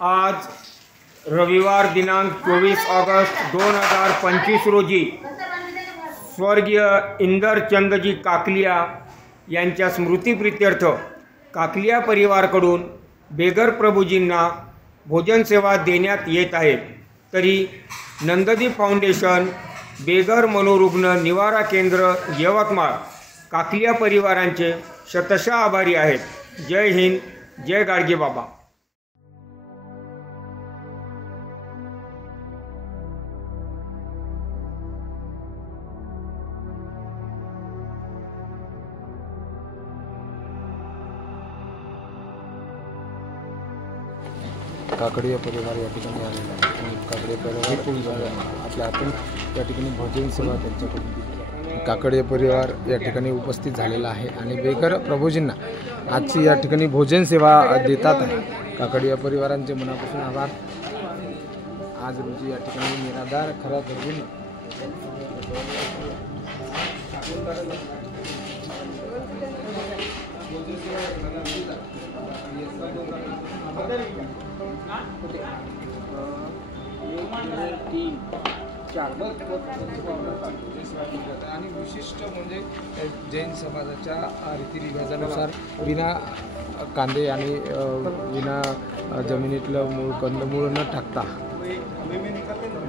आज रविवार दिनांक 24 ऑगस्ट 2025 रोजी स्वर्गीय इंदरचंदजी काकलिया यांच्या स्मृतिप्रित्यर्थ काकलिया परिवाराकडून बेघर प्रभूजींना भोजन सेवा देण्यात येत आहे। तरी नंददीप फाउंडेशन, बेघर मनोरुग्ण निवारा केंद्र यवतमाळ काकलिया परिवारांचे शतशः आभारी आहेत। जय हिंद, जय गाडगे बाबा। काकडिया परिवार या ठिकाणी आलेला आहे आणि काकडिया परिवार आपल्या हातून या ठिकाणी भोजन सेवा त्यांच्याकडून काकडिया परिवार या ठिकाणी उपस्थित झालेला आहे आणि बेघर प्रभूजींना आजची या ठिकाणी भोजन सेवा देतात आहे। काकडिया परिवारांचे मनापासून आभार। आज रोजी या ठिकाणी निराधार खऱ्या गरजूंना आणि विशिष्ट म्हणजे जैन समाजाच्या रीतिरिवाजानुसार विना कांदे आणि विना जमिनीतलं मूळ कंदमूळ न टाकता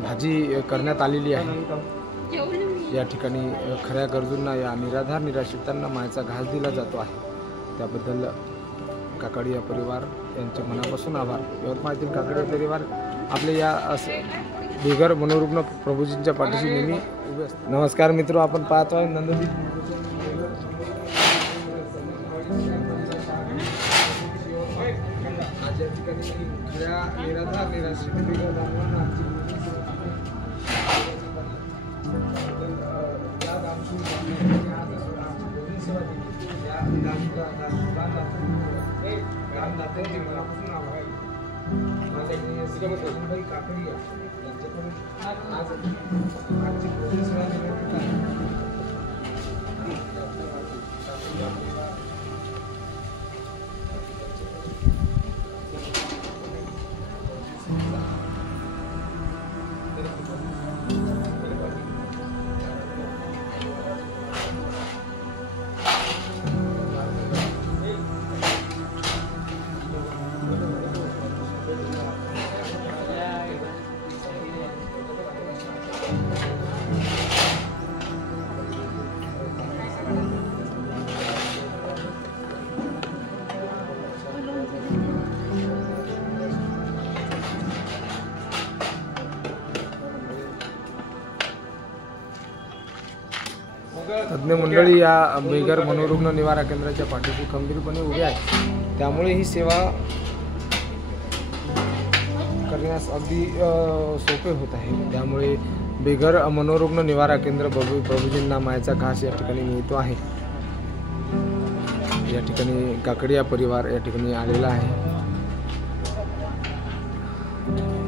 भाजी करण्यात आलेली आहे। या ठिकाणी खऱ्या गरजूंना या निराधार निराश्रितांना मायेचा घास दिला जातो आहे। त्याबद्दल काकडिया परिवार यांचे मनापासून आभार। यवतमाळतील काकडिया परिवार आपले या बेघर मनोरुग्ण प्रभूजींच्या पाठीशी नेहमी उभे असतात। नमस्कार मित्र, आपण पाहतो आहे नंददीप आज या ठिकाणी खऱ्या निराधार निराश्रित मनापासून आभार। काकडिया यांच्याकडून आज आजची भोजन सेवा देण्यात आहे। तज्ञ मंडळी या बेघर मनोरुग्ण निवारा केंद्राच्या पाठीशी खंबीरपणे उभे आहेत। त्यामुळे ही सेवा करण्यास अगदी सोपे होत आहे। त्यामुळे बेघर मनोरुग्ण निवारा केंद्र प्रभूजींना मायेचा घास या ठिकाणी मिळतो आहे। या ठिकाणी काकडिया परिवार या ठिकाणी आलेला आहे।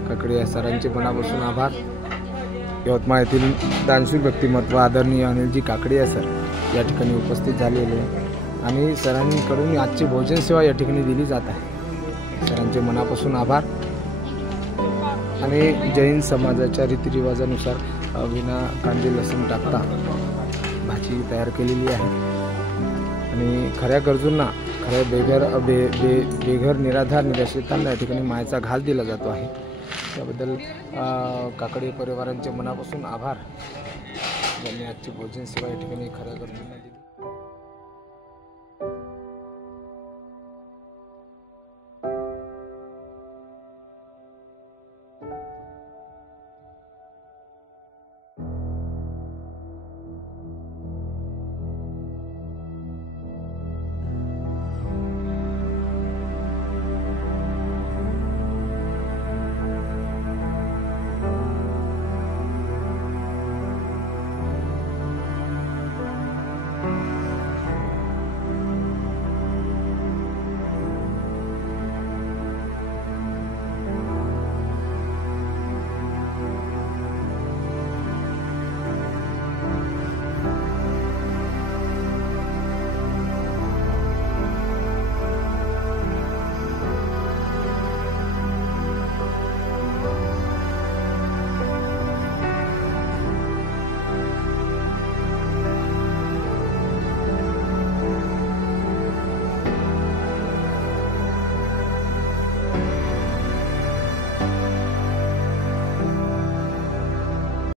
काकडिया सरांचे मनापासून आभार। यवतमाळ येथील दानशूर व्यक्तिमत्व आदरणीय अनिलजी काकडिया सर या ठिकाणी उपस्थित झालेले आणि सरांकडून आजची भोजन सेवा या ठिकाणी दिली जात आहे। सरांचे मनापासून आभार। आणि जैन समाजाच्या रीतिरिवाजानुसार विना कांदे लसूण टाकता भाजी तयार केलेली आहे आणि खऱ्या गरजूंना खऱ्या बेघर निराधार निराश्रितांना या ठिकाणी मायेचा घास दिला जातो आहे। त्याबद्दल काकडिया परिवारांचे मनापासून आभार, ज्यांनी आजची भोजन सेवा या ठिकाणी खऱ्या गरजूंना